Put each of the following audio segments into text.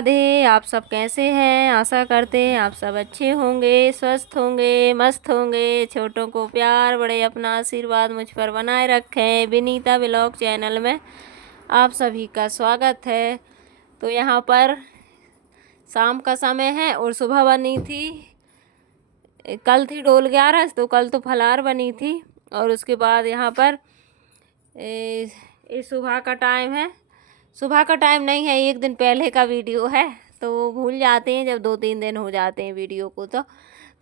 राधे। आप सब कैसे हैं? आशा करते हैं आप सब अच्छे होंगे, स्वस्थ होंगे, मस्त होंगे। छोटों को प्यार, बड़े अपना आशीर्वाद मुझ पर बनाए रखें। विनीता व्लॉग चैनल में आप सभी का स्वागत है। तो यहाँ पर शाम का समय है और सुबह बनी थी, कल थी डोल 11, तो कल तो फलाहार बनी थी। और उसके बाद यहाँ पर ये सुबह का टाइम है। सुबह का टाइम नहीं है, एक दिन पहले का वीडियो है, तो भूल जाते हैं जब 2-3 दिन हो जाते हैं वीडियो को। तो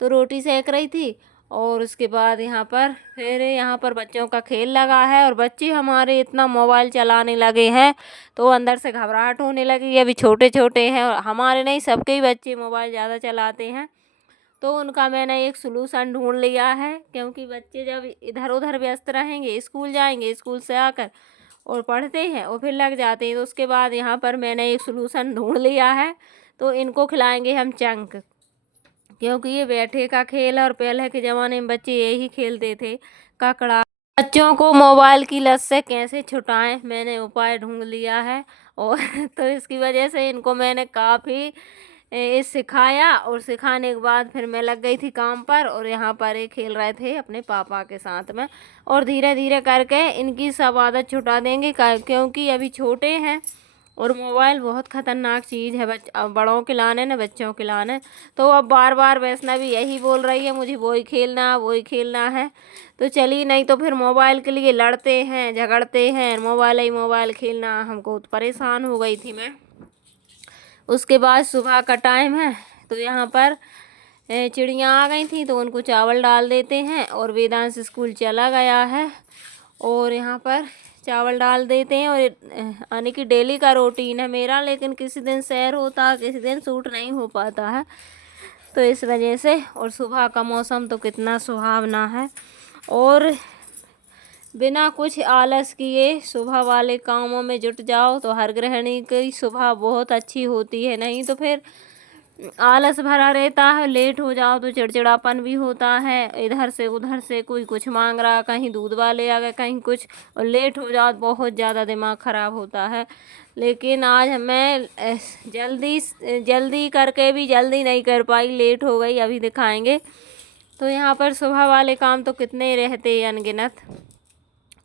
रोटी सेक रही थी और उसके बाद यहाँ पर बच्चों का खेल लगा है। और बच्चे हमारे इतना मोबाइल चलाने लगे हैं तो अंदर से घबराहट होने लगी। अभी छोटे छोटे हैं, और हमारे नहीं, सबके ही बच्चे मोबाइल ज़्यादा चलाते हैं। तो उनका मैंने एक सलूशन ढूंढ लिया है, क्योंकि बच्चे जब इधर उधर व्यस्त रहेंगे, स्कूल जाएंगे, स्कूल से आकर और पढ़ते हैं और फिर लग जाते हैं, तो उसके बाद यहाँ पर मैंने एक सलूशन ढूंढ लिया है। तो इनको खिलाएंगे हम चंक, क्योंकि ये बैठे का खेल है और पहले के ज़माने में बच्चे यही खेलते थे, ककड़ा। बच्चों को मोबाइल की लत से कैसे छुटाएं, मैंने उपाय ढूंढ लिया है। और तो इसकी वजह से इनको मैंने काफ़ी सिखाया, और सिखाने के बाद फिर मैं लग गई थी काम पर। और यहाँ पर ये खेल रहे थे अपने पापा के साथ में, और धीरे धीरे करके इनकी सब आदत छुटा देंगे, क्योंकि अभी छोटे हैं और मोबाइल बहुत ख़तरनाक चीज़ है। अब बड़ों के लाने न बच्चों के लाने। तो अब बार बार वैष्णवी यही बोल रही है, मुझे वही खेलना है। तो चलिए, नहीं तो फिर मोबाइल के लिए लड़ते हैं, झगड़ते हैं, मोबाइल ही मोबाइल खेलना। हमको तो परेशान हो गई थी मैं। उसके बाद सुबह का टाइम है, तो यहाँ पर चिड़ियाँ आ गई थी, तो उनको चावल डाल देते हैं। और वेदांश स्कूल चला गया है, और यहाँ पर चावल डाल देते हैं। और यानी कि डेली का रूटीन है मेरा, लेकिन किसी दिन सैर होता है, किसी दिन सूट नहीं हो पाता है, तो इस वजह से। और सुबह का मौसम तो कितना सुहावना है, और बिना कुछ आलस किए सुबह वाले कामों में जुट जाओ तो हर गृहिणी की सुबह बहुत अच्छी होती है। नहीं तो फिर आलस भरा रहता है, लेट हो जाओ तो चिड़चिड़ापन भी होता है। इधर से उधर से कोई कुछ मांग रहा, कहीं दूध वाले आ गए, कहीं कुछ, और लेट हो जाओ तो बहुत ज़्यादा दिमाग ख़राब होता है। लेकिन आज मैं जल्दी करके भी जल्दी नहीं कर पाई, लेट हो गई, अभी दिखाएंगे। तो यहाँ पर सुबह वाले काम तो कितने रहते हैं, अनगिनत।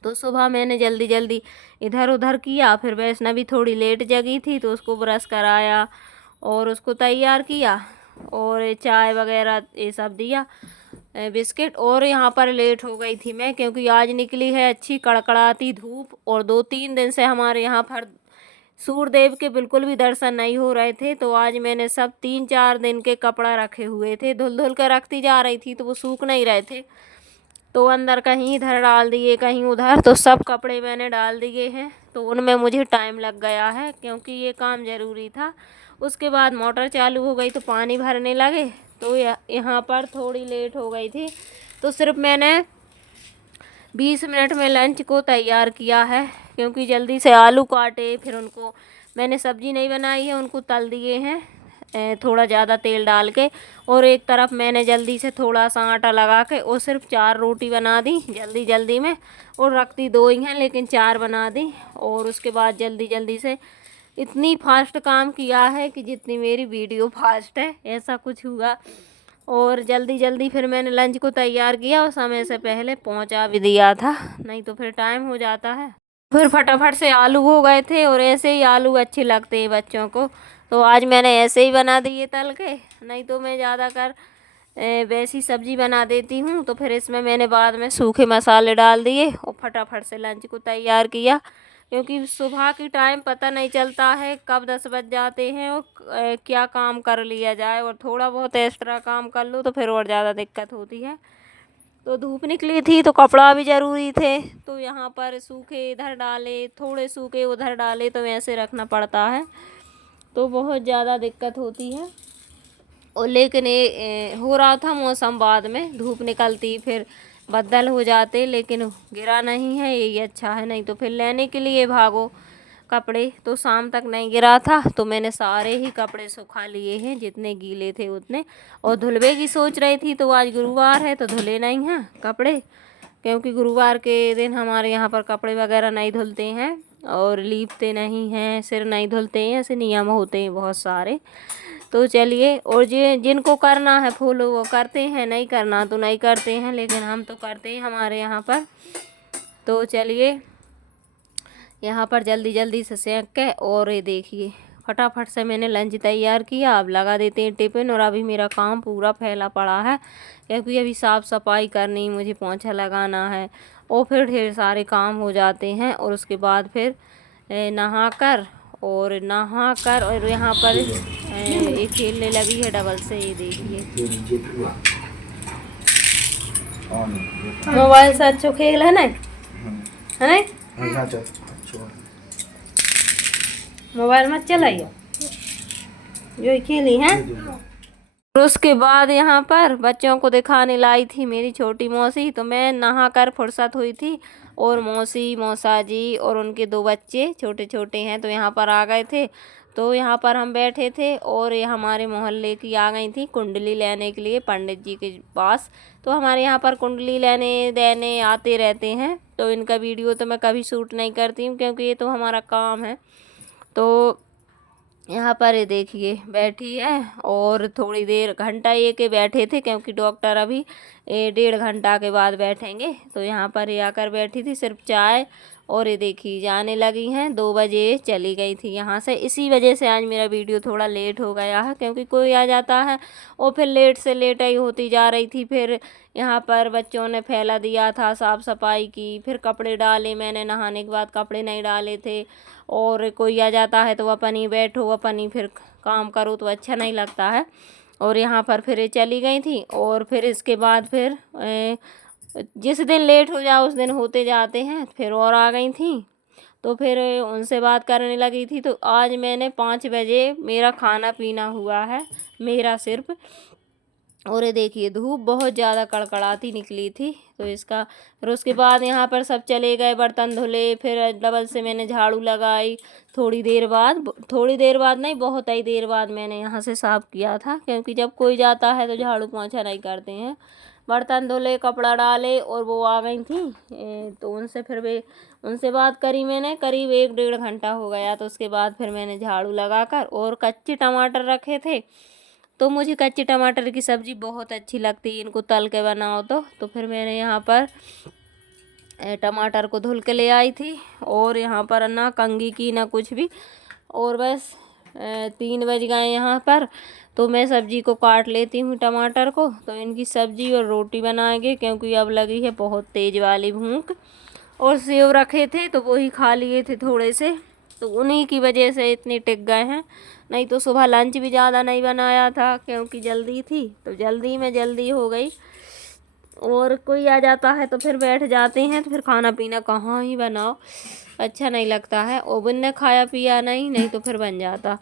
तो सुबह मैंने जल्दी इधर उधर किया। फिर वैष्णवी थोड़ी लेट जगी थी, तो उसको ब्रश कराया और उसको तैयार किया, और चाय वगैरह ये सब दिया, बिस्किट। और यहाँ पर लेट हो गई थी मैं, क्योंकि आज निकली है अच्छी कड़कड़ाती धूप, और 2-3 दिन से हमारे यहाँ पर सूर्यदेव के बिल्कुल भी दर्शन नहीं हो रहे थे। तो आज मैंने सब 3-4 दिन के कपड़ा रखे हुए थे, धुल धुल कर रखती जा रही थी, तो वो सूख नहीं रहे थे। तो अंदर कहीं इधर डाल दिए, कहीं उधर, तो सब कपड़े मैंने डाल दिए हैं। तो उनमें मुझे टाइम लग गया है, क्योंकि ये काम ज़रूरी था। उसके बाद मोटर चालू हो गई, तो पानी भरने लगे, तो यहाँ पर थोड़ी लेट हो गई थी। तो सिर्फ मैंने 20 मिनट में लंच को तैयार किया है, क्योंकि जल्दी से आलू काटे, फिर उनको मैंने सब्ज़ी नहीं बनाई है, उनको तल दिए हैं थोड़ा ज़्यादा तेल डाल के। और एक तरफ मैंने जल्दी से थोड़ा सा आटा लगा के और सिर्फ 4 रोटी बना दी जल्दी में, और रखती 2 ही हैं, लेकिन 4 बना दी। और उसके बाद जल्दी से इतनी फास्ट काम किया है कि जितनी मेरी वीडियो फास्ट है, ऐसा कुछ हुआ। और जल्दी फिर मैंने लंच को तैयार किया, और समय से पहले पहुंचा भी दिया था, नहीं तो फिर टाइम हो जाता है। फिर फटाफट से आलू हो गए थे, और ऐसे ही आलू अच्छे लगते हैं बच्चों को, तो आज मैंने ऐसे ही बना दिए तल के। नहीं तो मैं ज़्यादातर वैसी सब्ज़ी बना देती हूँ, तो फिर इसमें मैंने बाद में सूखे मसाले डाल दिए और फटाफट से लंच को तैयार किया। क्योंकि सुबह की टाइम पता नहीं चलता है कब 10 बज जाते हैं, और क्या काम कर लिया जाए, और थोड़ा बहुत एक्स्ट्रा काम कर लो तो फिर और ज़्यादा दिक्कत होती है। तो धूप निकली थी, तो कपड़ा भी ज़रूरी थे, तो यहाँ पर सूखे इधर डाले, थोड़े सूखे उधर डाले, तो ऐसे रखना पड़ता है, तो बहुत ज़्यादा दिक्कत होती है। और लेकिन ये हो रहा था मौसम, बाद में धूप निकलती फिर बदल हो जाते, लेकिन गिरा नहीं है, यही अच्छा है। नहीं तो फिर लेने के लिए भागो कपड़े, तो शाम तक नहीं गिरा था, तो मैंने सारे ही कपड़े सुखा लिए हैं, जितने गीले थे उतने। और धुलवे की सोच रही थी, तो आज गुरुवार है तो धुले नहीं हैं कपड़े, क्योंकि गुरुवार के दिन हमारे यहाँ पर कपड़े वगैरह नहीं धुलते हैं। और लीपते नहीं हैं, सिर नहीं धुलते हैं, ऐसे नियम होते हैं बहुत सारे। तो चलिए, और जिनको करना है फॉलो वो करते हैं, नहीं करना तो नहीं करते हैं, लेकिन हम तो करते हैं हमारे यहाँ पर। तो चलिए, यहाँ पर जल्दी जल्दी से सेंक के, और ये देखिए फटाफट से मैंने लंच तैयार किया। अब लगा देते हैं टिफ़िन। और अभी मेरा काम पूरा फैला पड़ा है, क्योंकि अभी साफ़ सफाई करनी, मुझे पोंछा लगाना है, और फिर ढेर सारे काम हो जाते हैं। और उसके बाद फिर नहाकर और यहाँ पर एक खेलने लगी है डबल से, ये देखिए मोबाइल से अच्छो खेल है ना, है ना? मोबाइल मत चलाइए, जो खेली है। और उसके बाद यहाँ पर बच्चों को दिखाने लाई थी मेरी छोटी मौसी। तो मैं नहा कर फुर्सत हुई थी, और मौसी, मौसा जी और उनके 2 बच्चे छोटे छोटे हैं तो यहाँ पर आ गए थे। तो यहाँ पर हम बैठे थे, और ये हमारे मोहल्ले की आ गई थी कुंडली लेने के लिए पंडित जी के पास। तो हमारे यहाँ पर कुंडली लेने देने आते रहते हैं। तो इनका वीडियो तो मैं कभी शूट नहीं करती हूँ, क्योंकि ये तो हमारा काम है। तो यहाँ पर ये देखिए बैठी है, और थोड़ी देर घंटा ये के बैठे थे, क्योंकि डॉक्टर अभी 1.5 घंटा के बाद बैठेंगे। तो यहाँ पर ये आकर बैठी थी, सिर्फ चाय। और ये देखिए जाने लगी हैं, 2 बजे चली गई थी यहाँ से। इसी वजह से आज मेरा वीडियो थोड़ा लेट हो गया है, क्योंकि कोई आ जाता है और फिर लेट से लेट ही होती जा रही थी। फिर यहाँ पर बच्चों ने फैला दिया था, साफ़ सफाई की, फिर कपड़े डाले मैंने, नहाने के बाद कपड़े नहीं डाले थे। और कोई आ जाता है तो अपन ही बैठो, अपन ही फिर काम करो, तो अच्छा नहीं लगता है। और यहाँ पर फिर ये चली गई थी, और फिर इसके बाद फिर जिस दिन लेट हो जाओ उस दिन होते जाते हैं, फिर और आ गई थी। तो फिर उनसे बात करने लगी थी। तो आज मैंने 5 बजे मेरा खाना पीना हुआ है, मेरा सिर्फ। और ये देखिए धूप बहुत ज़्यादा कड़कड़ाती निकली थी, तो इसका फिर उसके बाद यहाँ पर सब चले गए, बर्तन धुले, फिर डबल से मैंने झाड़ू लगाई। थोड़ी देर बाद नहीं, बहुत ही देर बाद मैंने यहाँ से साफ़ किया था, क्योंकि जब कोई जाता है तो झाड़ू पोंछा नहीं करते हैं। बर्तन धुले, कपड़ा डाले, और वो आ गई थी। तो उनसे बात करी मैंने, करीब 1-1.5 घंटा हो गया। तो उसके बाद फिर मैंने झाड़ू लगाकर, और कच्चे टमाटर रखे थे। तो मुझे कच्चे टमाटर की सब्ज़ी बहुत अच्छी लगती है, इनको तल के बनाओ तो फिर मैंने यहाँ पर टमाटर को धुल के ले आई थी, और यहाँ पर ना कंघी की ना कुछ भी। और बस 3 बज गए यहाँ पर। तो मैं सब्ज़ी को काट लेती हूँ टमाटर को, तो इनकी सब्ज़ी और रोटी बनाएंगे, क्योंकि अब लगी है बहुत तेज़ वाली भूख। और सेव रखे थे तो वही खा लिए थे थोड़े से, तो उन्हीं की वजह से इतने टिक गए हैं। नहीं तो सुबह लंच भी ज़्यादा नहीं बनाया था, क्योंकि जल्दी थी, तो जल्दी हो गई। और कोई आ जाता है तो फिर बैठ जाते हैं, तो फिर खाना पीना कहाँ ही बनाओ, अच्छा नहीं लगता है। ओवन ने खाया पिया नहीं तो फिर बन जाता।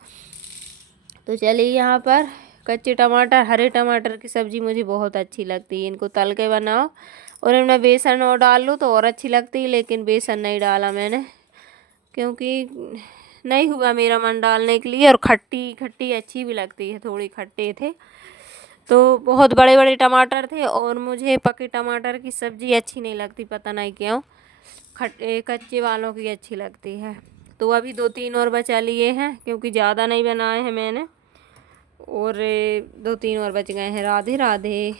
तो चलिए, यहाँ पर कच्चे टमाटर, हरे टमाटर की सब्ज़ी मुझे बहुत अच्छी लगती है, इनको तल के बनाओ और इनमें बेसन और डाल लो तो और अच्छी लगती है। लेकिन बेसन नहीं डाला मैंने, क्योंकि नहीं हुआ मेरा मन डालने के लिए। और खट्टी खट्टी अच्छी भी लगती है, थोड़ी खट्टे थे। तो बहुत बड़े बड़े टमाटर थे, और मुझे पके टमाटर की सब्ज़ी अच्छी नहीं लगती, पता नहीं क्यों, कच्चे वालों की अच्छी लगती है। तो अभी 2-3 और बचा लिए हैं, क्योंकि ज़्यादा नहीं बनाए हैं मैंने, और 2-3 और बच गए हैं। राधे राधे।